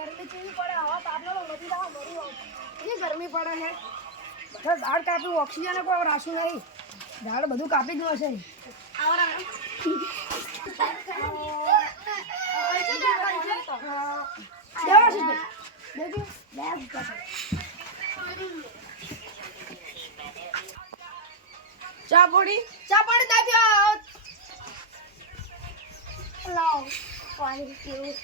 ગરમી કેવી પડે હવા તાપનો નથી દાવ મરી કેવી ગરમી પડે છે બધા ઝાડ કાપ્યું ઓક્સિજન કોઈ રાશું નહીં ઝાડ બધું કાપી જ હશે ચા પાણી ના પીવા લાવ પાણી પીવું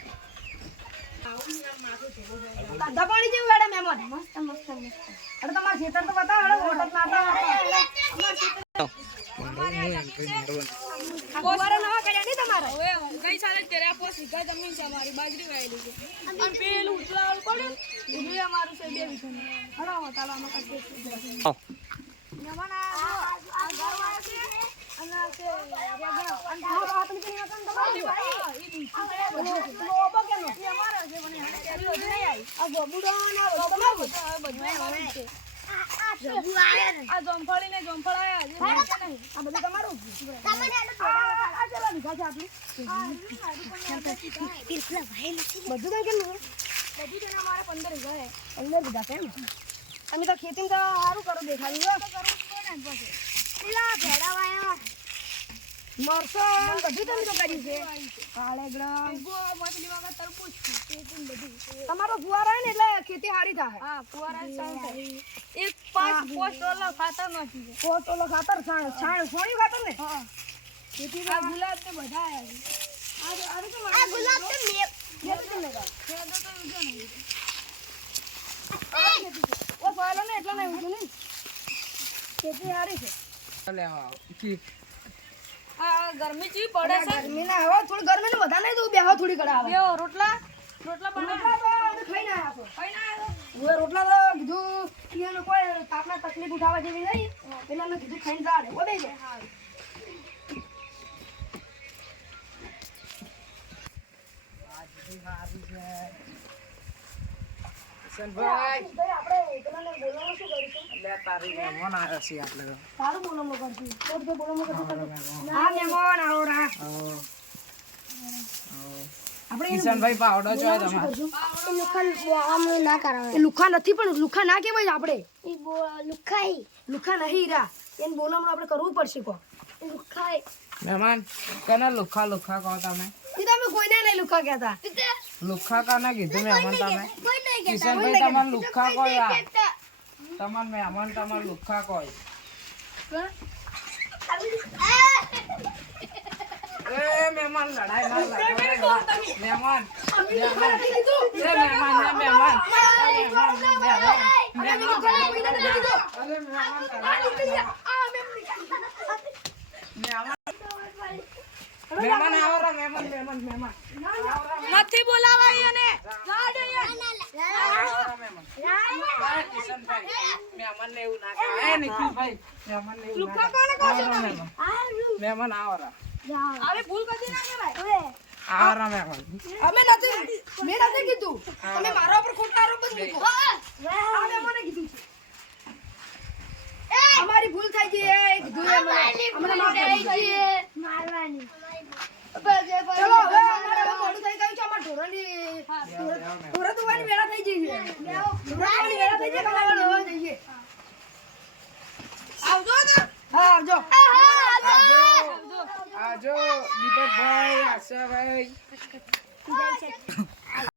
ધંધા પાણી જેવું વેડે મહેમાન મસ્ત મસ્ત મસ્ત અરે તમારા ખેતર તો બતાવો હોટલ માતા ફુવારા નવા કર્યા નહીં તમારે હવે ગઈ સાલે તેરા પોસ વીઘા જમીન છે અમારી બાજરી વાયેલી છે અને પેલું ઉતરાવલ પડે એ અમારું છે 2 વીઘા હળો ચાલો આમાં કરશે મહેમાન આ ઘરવાળા છે અને છે રેગા અને આ વાત નીકળી નકન તમારી ભાઈ ઓબો કેનો એ અમારો છે મને હે નહીં આવી આ ગોબુડો ના તમારું બધું છે આ જોમફળી ને જોમફળ આયા આ બધું તમારું તમને આ ચલા વિઘા છે આપની બધું કઈ કેનું બધું છે અમારે 15 વીઘા છે 15 વીઘા છે અમે તો ખેતી તો સારું કરો દેખાડ્યું તો કરવું પડે ને પછી પેલા ભેડા વાયા મરસો બધું તમે તો કર્યું છે કાળેગ્રામ મછલી વગર તરબૂચ ખેતી બધું તમારો ફુવારા ને એટલે ખેતી સારી થાય હા ફુવારા સારું થાય એક 5 ટોલો ખાતર નાખી 5 ટોલો ખાતર છાણ છોડ્યું ખાતર ને હા ખેતી આ ગુલાબ ને બધા આ તો આ ગુલાબ તો મે તો લગા ખેડો તો ઉજો નહીં ઓ ફાયલો ને એટલા નહીં ઉજો નહીં ખેતી સારી છે લેવા આ ગરમી ચી પડે છે ગરમી ના હવે થોડી ગરમી ને બધા નહીં દઉં બેહો થોડી કડા આવે બેહો રોટલા બનાવ તો ખાઈ ના આવો ઓય રોટલા તો કીધું ઈનો કોઈ તાપના તકલીફ ઉઠાવા જેવી નહીં પેલા મેં કીધું ખાઈને જાડે ઓ બેજે હા આજી હારી છે સંભાઈ આપણે એકલાને બોલવાનું શું કરીશું લે તારી મહેમાન આવ્યા છે આપણે તારું બોલવાનું કરશું તો બોલવાનું કરશું ના મહેમાન આવો રા આપણે કિશનભાઈ પાવડો છે તમારે લુખા આમ ના કરાવે એ લુખા નથી પણ લુખા ના કેવાય આપણે એ લુખા નહીં રા એને બોલવાનું આપણે કરવું પડશે કો લુખા મહેમાન કેને લુખા કહો તમે એ તમે કોઈને નહીં લુખા કહેતા લુખા કાને કીધું મહેમાન તમે કિશનભાઈ તમાર લુખા કહો યાર તમાર મહેમાન તમાર લુખા કહો એ મહેમાન લડાઈ ના લગાવ મહેમાન મહેમાન આવો રા મહેમાન નથી બોલાવા એને મહેમાન ને એવું ના કહે નિખિલભાઈ મહેમાન ને એવું ના કહે મહેમાન આવો રા હવે ભૂલ કદી ના કરાય આવો રા મહેમાન અમે નથી મેં નથી કીધું તમે મારા ઉપર ખોટા આરોપ જ મૂકો આ મહેમાને કીધું છે અમારી ભૂલ થઈ ગઈ એ કીધું અમને માફ કરી મારવાની ચલો હવે અમારે મોડું થઈ ગયું છે અમાર ઢોરની ઢોર દુવાની વેળા થઈ ગઈ છે ઢોરની વેળા થઈ ગઈ ખાવાનું લેવા જઈએ આવજો ને હા આવજો દીપકભાઈ આશાભાઈ